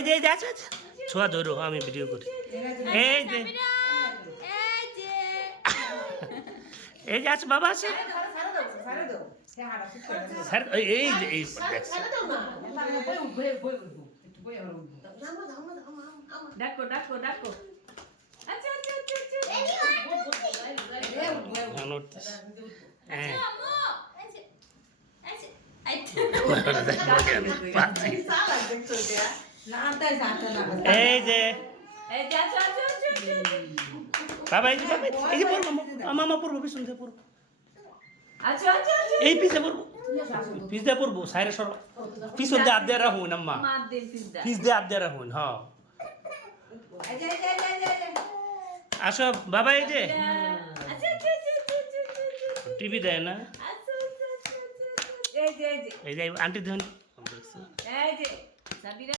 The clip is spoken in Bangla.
এই যে আচ্ছা আচ্ছা ছোঁয়া ধরো আমি ভিডিও করি এই যে এই যে আছে বাবা আছে স্যার এই যে এই দেখছে ডাকো ডাকো ডাকো আচ্ছা আচ্ছা আচ্ছা এখন উঠতেছে। হ্যাঁ এই যে এই যে আচ্ছা আচ্ছা আচ্ছা বাবা এই যে পড়বো মামা পড়বো পিছন থেকে পড়বো আচ্ছা আচ্ছা এই পিছে পড়বো পিছ দিয়ে পড়বো সাইরে সর পিছন দিয়ে আপ দিয়ে রাখুন আম্মা মার দিন পিজা পিছ দিয়ে আপ দিয়ে রাখুন হ্যাঁ আসো বাবা এই যে আচ্ছা আচ্ছা আচ্ছা টিভি দেয় না আচ্ছা আচ্ছা এই যে এই যে আন্টি দেখুন এই যে সাবিরা